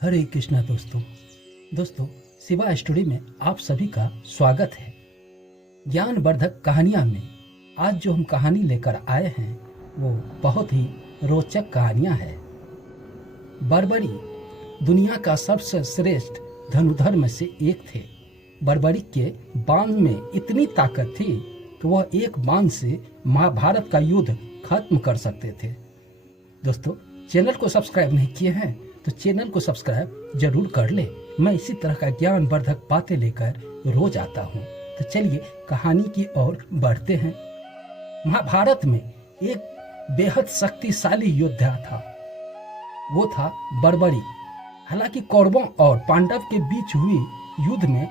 हरे कृष्णा दोस्तों शिवा स्टोरी में आप सभी का स्वागत है। ज्ञानवर्धक कहानियां में आज जो हम कहानी लेकर आए हैं वो बहुत ही रोचक कहानियां हैं। बर्बरी दुनिया का सबसे श्रेष्ठ धनुधर में से एक थे। बर्बरी के बाण में इतनी ताकत थी कि वह एक बाण से महाभारत का युद्ध खत्म कर सकते थे। दोस्तों, चैनल को सब्सक्राइब नहीं किए हैं तो चैनल को सब्सक्राइब जरूर कर ले। मैं इसी तरह का ज्ञानवर्धक बातें लेकर रोज आता हूँ। तो चलिए कहानी की ओर बढ़ते हैं। महाभारत में एक बेहद शक्तिशाली योद्धा था। वो था बर्बरी। हालांकि कौरवों और पांडव के बीच हुई युद्ध में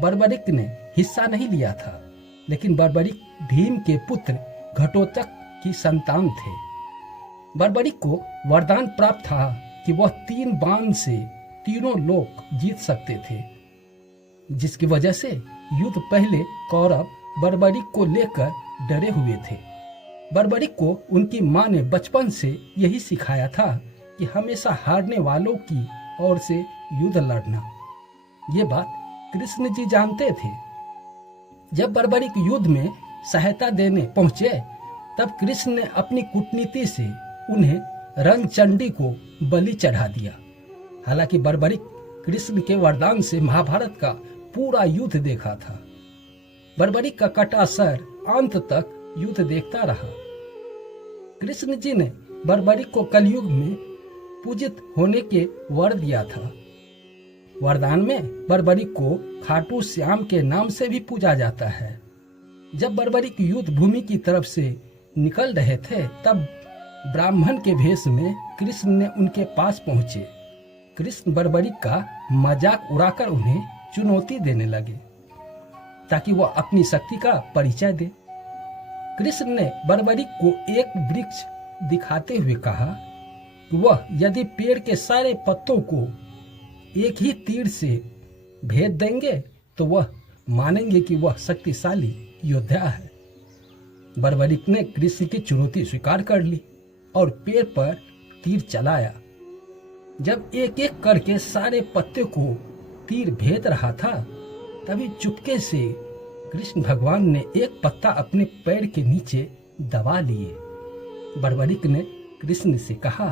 बर्बरिक ने हिस्सा नहीं लिया था, लेकिन बर्बरिक भीम के पुत्र घटोत्कच की संतान थे। बर्बरिक को वरदान प्राप्त था कि वह 3 बाण से तीनों लोक जीत सकते थे, जिसकी वजह से युद्ध पहले कौरव बर्बरिक को लेकर डरे हुए थे। बर्बरिक को उनकी मां ने बचपन से यही सिखाया था कि हमेशा हारने वालों की ओर से युद्ध लड़ना। ये बात कृष्ण जी जानते थे। जब बर्बरिक युद्ध में सहायता देने पहुंचे तब कृष्ण ने अपनी कूटनीति से उन्हें रणचंडी को बलि चढ़ा दिया। हालांकि बर्बरिक कृष्ण के वरदान से महाभारत का पूरा युद्ध देखा था। बर्बरिक का कटा सर अंत तक युद्ध देखता रहा। कृष्ण जी ने बर्बरिक को कलयुग में पूजित होने के वर दिया था। वरदान में बर्बरिक को खाटू श्याम के नाम से भी पूजा जाता है। जब बर्बरिक युद्ध भूमि की तरफ से निकल रहे थे तब ब्राह्मण के भेष में कृष्ण ने उनके पास पहुंचे। कृष्ण बर्बरिक का मजाक उड़ाकर उन्हें चुनौती देने लगे ताकि वह अपनी शक्ति का परिचय दे। कृष्ण ने बर्बरिक को एक वृक्ष दिखाते हुए कहा कि वह यदि पेड़ के सारे पत्तों को एक ही तीर से भेद देंगे तो वह मानेंगे कि वह शक्तिशाली योद्धा है। बर्बरिक ने कृष्ण की चुनौती स्वीकार कर ली और पेड़ पर तीर चलाया। जब एक एक करके सारे पत्ते को तीर भेद रहा था तभी चुपके से कृष्ण भगवान ने एक पत्ता अपने पैर के नीचे दबा लिए। बर्बरिक ने कृष्ण से कहा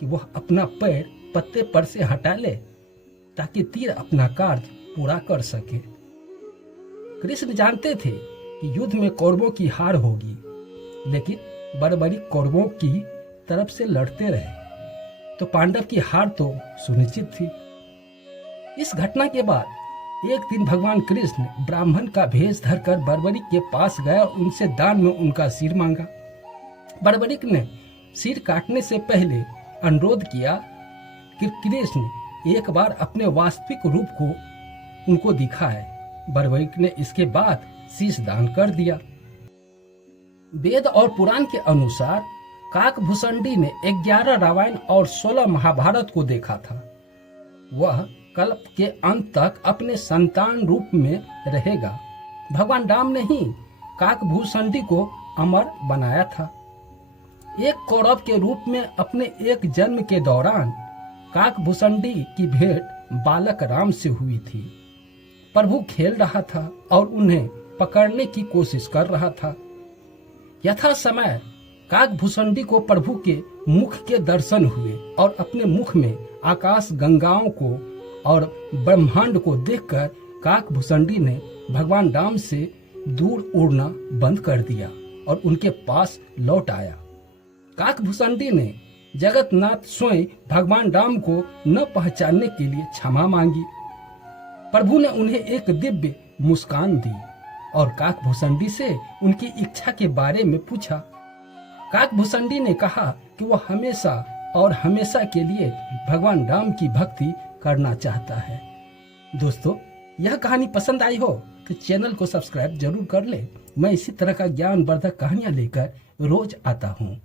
कि वह अपना पैर पत्ते पर से हटा ले ताकि तीर अपना कार्य पूरा कर सके। कृष्ण जानते थे कि युद्ध में कौरवों की हार होगी, लेकिन बर्बरिक कौरवों की तरफ से लड़ते रहे तो पांडव की हार तो सुनिश्चित थी। इस घटना के बाद एक दिन भगवान कृष्ण ब्राह्मण का भेष धरकर बर्बरिक के पास गया और उनसे दान में उनका सिर मांगा। बर्बरिक ने सिर काटने से पहले अनुरोध किया कि कृष्ण एक बार अपने वास्तविक रूप को उनको दिखाए। बर्बरिक ने इसके बाद शीश दान कर दिया। वेद और पुराण के अनुसार काकभूषणी ने 11 रामायण और 16 महाभारत को देखा था। वह कल्प के अंत तक अपने संतान रूप में रहेगा। भगवान राम ने ही काकभूषणी को अमर बनाया था। एक कौरव के रूप में अपने एक जन्म के दौरान काकभूषणी की भेंट बालक राम से हुई थी। प्रभु खेल रहा था और उन्हें पकड़ने की कोशिश कर रहा था। यथा समय काकभूषणी को प्रभु के मुख के दर्शन हुए और अपने मुख में आकाश गंगाओं को और ब्रह्मांड को देखकर काकभूषणी ने भगवान राम से दूर उड़ना बंद कर दिया और उनके पास लौट आया। काकभूषणी ने जगन्नाथ स्वयं भगवान राम को न पहचानने के लिए क्षमा मांगी। प्रभु ने उन्हें एक दिव्य मुस्कान दी और काकभूषणी से उनकी इच्छा के बारे में पूछा। काकभूषणी ने कहा कि वह हमेशा और हमेशा के लिए भगवान राम की भक्ति करना चाहता है। दोस्तों, यह कहानी पसंद आई हो तो चैनल को सब्सक्राइब जरूर कर ले। मैं इसी तरह का ज्ञानवर्धक कहानियां लेकर रोज आता हूँ।